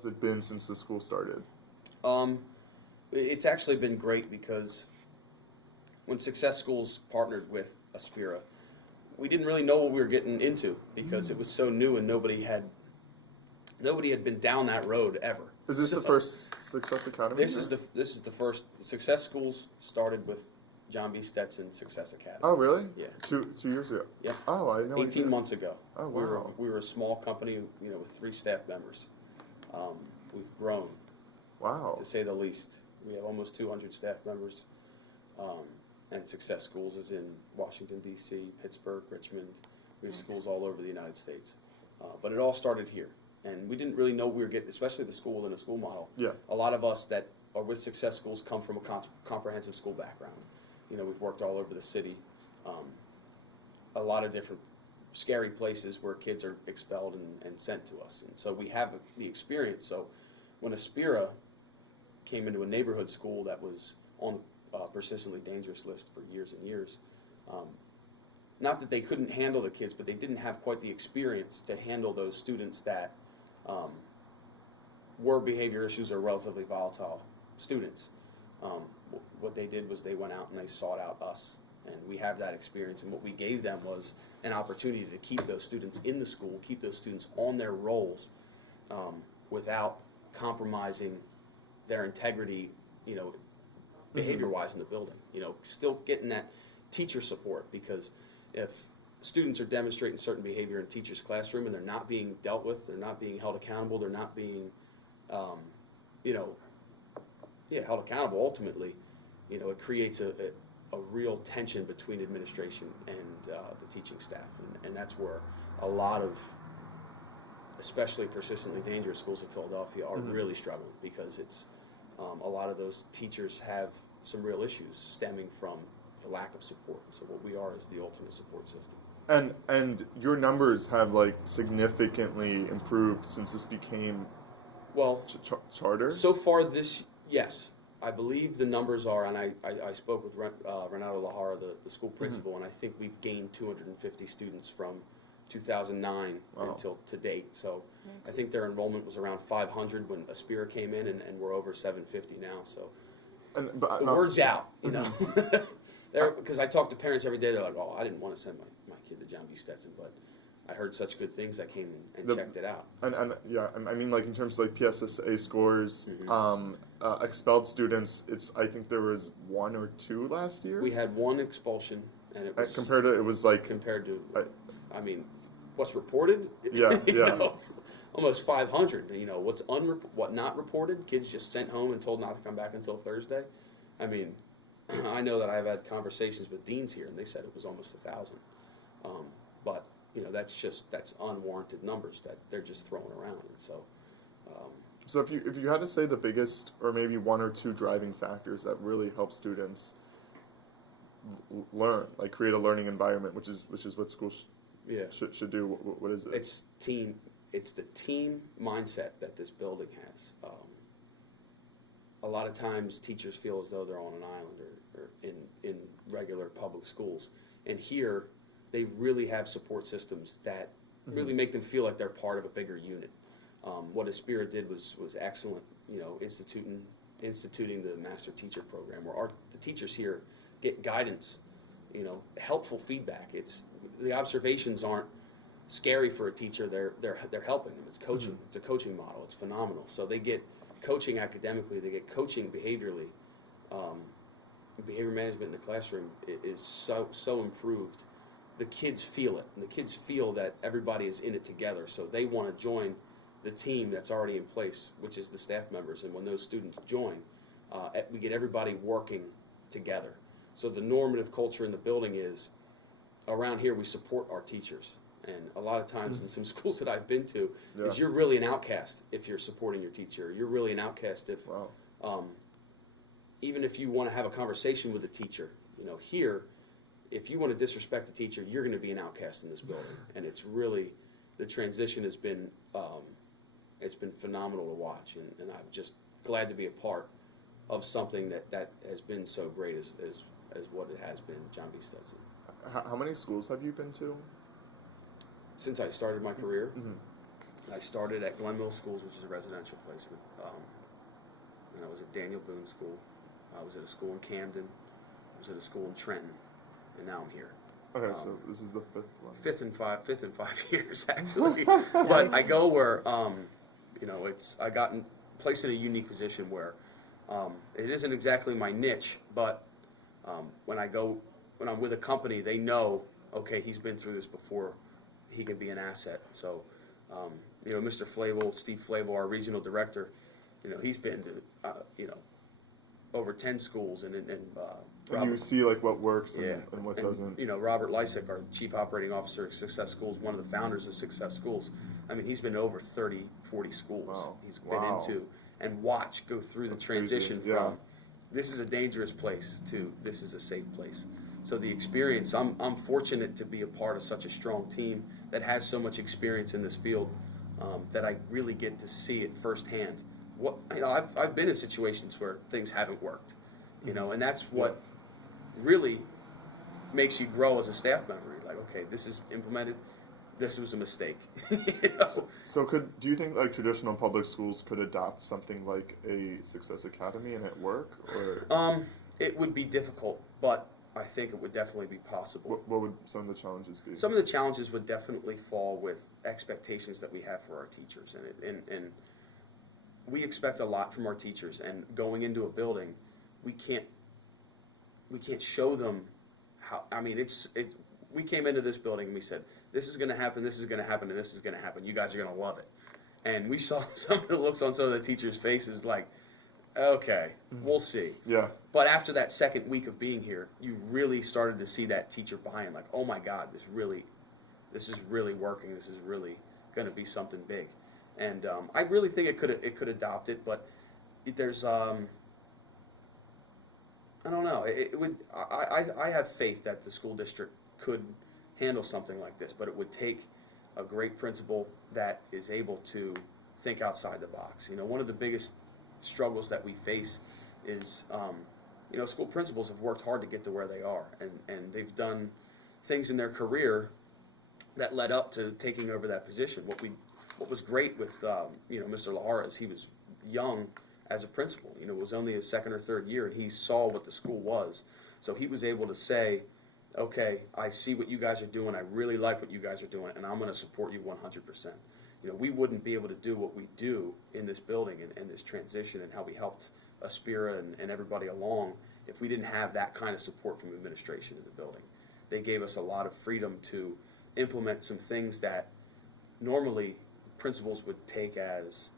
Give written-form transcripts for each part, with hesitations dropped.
Has it been since the school started? Um, it's actually been great because when Success Schools partnered with Aspira, we didn't really know what we were getting into because it was so new and nobody had been down that road ever. Is this the first Success Academy? This is the first. Success Schools started with John B. Stetson Success Academy. Oh, really? Yeah. 2 years ago. Yep. Oh, I know. 18 months ago. Oh, wow. We were a small company, with 3 staff members. We've grown, Wow. to say the least. We have almost 200 staff members, and Success Schools is in Washington, D.C., Pittsburgh, Richmond. We have schools all over the United States. But it all started here. And we didn't really know we were getting, especially the school and a school model. Yeah. A lot of us that are with Success Schools come from a comprehensive school background. We've worked all over the city, a lot of different scary places where kids are expelled and sent to us. And so we have the experience. So when Aspira came into a neighborhood school that was on the persistently dangerous list for years and years, not that they couldn't handle the kids, but they didn't have quite the experience to handle those students that were behavior issues or relatively volatile students. What they did was they went out and they sought out us, and we have that experience. And what we gave them was an opportunity to keep those students in the school, keep those students on their roles, without compromising their integrity, behavior-wise in the building. Still getting that teacher support, because if students are demonstrating certain behavior in a teacher's classroom and they're not being dealt with, they're not being held accountable, they're not being, held accountable ultimately, it creates a real tension between administration and the teaching staff. And that's where a lot of, especially persistently dangerous schools in Philadelphia, are really struggling, because it's a lot of those teachers have some real issues stemming from the lack of support. So what we are is the ultimate support system. And your numbers have significantly improved since this became charter? So far yes. I believe the numbers are, and I spoke with Renato Lahara, the school principal, and I think we've gained 250 students from 2009 until to date. So I think their enrollment was around 500 when Aspira came in, and we're over 750 now. So the word's out, because I talk to parents every day. They're like, "Oh, I didn't want to send my kid to John B. Stetson, but I heard such good things. I came and checked it out." And I mean, in terms of PSSA scores, expelled students, I think there was 1 or 2 last year. We had 1 expulsion, and it was compared to I mean, what's reported? Almost 500. What's what not reported? Kids just sent home and told not to come back until Thursday. I mean, I know that I've had conversations with deans here, and they said it was almost 1,000. But that's unwarranted numbers that they're just throwing around, and so. So if you had to say the biggest, or maybe 1 or 2 driving factors that really help students learn, create a learning environment, which is what schools should do. What is it? It's the team mindset that this building has. A lot of times teachers feel as though they're on an island or in regular public schools, and here they really have support systems that really make them feel like they're part of a bigger unit. What Aspira did was excellent, instituting the Master Teacher Program, where the teachers here get guidance, helpful feedback. The observations aren't scary for a teacher. They're helping them. It's coaching. It's a coaching model. It's phenomenal. So they get coaching academically. They get coaching behaviorally. Behavior management in the classroom is so improved. The kids feel it, and the kids feel that everybody is in it together. So they want to join the team that's already in place, which is the staff members. And when those students join, we get everybody working together. So the normative culture in the building is, around here we support our teachers. And a lot of times in some schools that I've been to, is you're really an outcast if you're supporting your teacher. You're really an outcast if, even if you want to have a conversation with a teacher. Here, if you want to disrespect a teacher, you're going to be an outcast in this building. And it's really, the transition has been, it's been phenomenal to watch. And I'm just glad to be a part of something that has been so great as what it has been, John B. Stetson. How many schools have you been to? Since I started my career, I started at Glen Mill Schools, which is a residential placement. And I was at Daniel Boone School. I was at a school in Camden. I was at a school in Trenton, and now I'm here. Okay, so this is the fifth one. Fifth in 5 years actually. But I go where I got placed in a unique position where it isn't exactly my niche, but when I'm with a company, they know, okay, he's been through this before, he can be an asset. So, Mr. Flavel, Steve Flavel, our regional director, he's been to over 10 schools, and you see like what works and, yeah, and what doesn't. Robert Lysick, our chief operating officer at Success Schools, one of the founders of Success Schools. I mean, he's been to over 30, 40 schools. Wow. He's been into and go through the transition crazy. from this is a dangerous place to this is a safe place. So the experience, I'm fortunate to be a part of such a strong team that has so much experience in this field that I really get to see it firsthand. I've been in situations where things haven't worked, and that's what really makes you grow as a staff member. You're like, okay, this is implemented. This was a mistake. So do you think like traditional public schools could adopt something like a Success Academy and it work, or? It would be difficult, but I think it would definitely be possible. What would some of the challenges be? Some of the challenges would definitely fall with expectations that we have for our teachers, and we expect a lot from our teachers. And going into a building, we can't show them how. I mean, we came into this building and we said, this is going to happen, this is going to happen, and this is going to happen. You guys are going to love it. And we saw some of the looks on some of the teachers' faces like, okay, we'll see. Yeah. But after that second week of being here, you really started to see that teacher buy-in, like, oh my God, this is really working. This is really going to be something big. And I really think it could adopt it, but there's I don't know. It would. I have faith that the school district could handle something like this, but it would take a great principal that is able to think outside the box. One of the biggest struggles that we face is, school principals have worked hard to get to where they are, and they've done things in their career that led up to taking over that position. What was great with Mr. Lahara is he was young as a principal. It was only his second or third year, and he saw what the school was. So he was able to say, okay, I see what you guys are doing. I really like what you guys are doing, and I'm going to support you 100%. We wouldn't be able to do what we do in this building and this transition and how we helped Aspira and everybody along if we didn't have that kind of support from administration in the building. They gave us a lot of freedom to implement some things that normally principals would take as,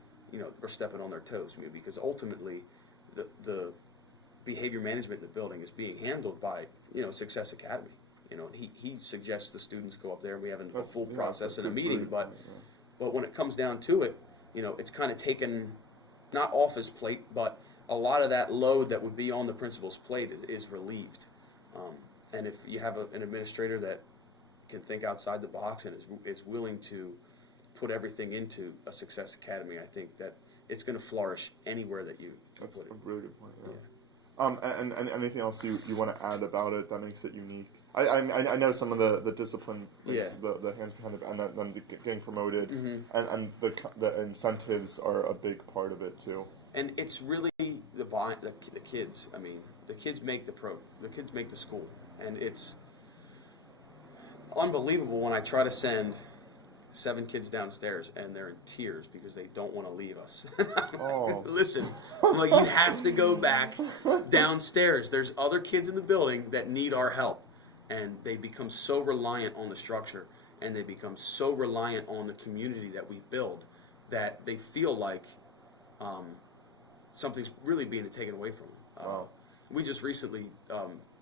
we're stepping on their toes, because ultimately the behavior management in the building is being handled by, Success Academy. And he suggests the students go up there and we have a full process and a meeting, but when it comes down to it, it's kind of taken, not off his plate, but a lot of that load that would be on the principal's plate is relieved. And if you have an administrator that can think outside the box and is willing to put everything into a Success Academy, I think that it's going to flourish anywhere that you That's put it. a really good point. Yeah. And anything else you want to add about it that makes it unique? I know some of the discipline, things, the hands behind the and them getting promoted, and the incentives are a big part of it too. And it's really the kids. I mean, the kids make the kids make the school, and it's unbelievable when I try to send 7 kids downstairs and they're in tears because they don't want to leave us. Oh. Listen, I'm like, you have to go back downstairs. There's other kids in the building that need our help, and they become so reliant on the structure, and they become so reliant on the community that we build that they feel like something's really being taken away from them. Wow. We just recently,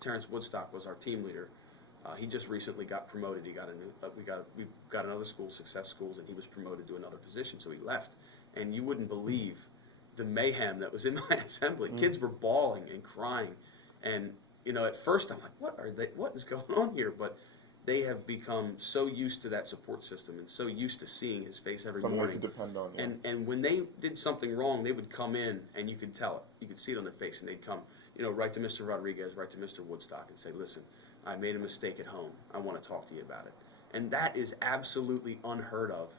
Terrence Woodstock was our team leader. He just recently got promoted. He got we got another school, Success Schools, and he was promoted to another position. So he left, and you wouldn't believe the mayhem that was in my assembly. Kids were bawling and crying, and at first I'm like, what is going on here? But they have become so used to that support system and so used to seeing his face every Something morning. to depend on. Yeah. And when they did something wrong, they would come in, and you could tell it. You could see it on their face, and they'd come, right to Mr. Rodriguez, right to Mr. Woodstock, and say, listen, I made a mistake at home. I want to talk to you about it. And that is absolutely unheard of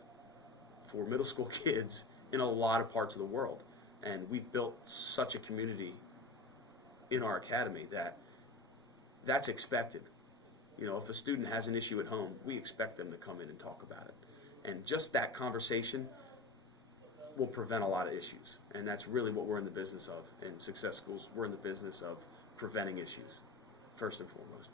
for middle school kids in a lot of parts of the world. And we've built such a community in our academy that that's expected. You know, if a student has an issue at home, we expect them to come in and talk about it. And just that conversation will prevent a lot of issues. And that's really what we're in the business of. In Success Schools, we're in the business of preventing issues, first and foremost.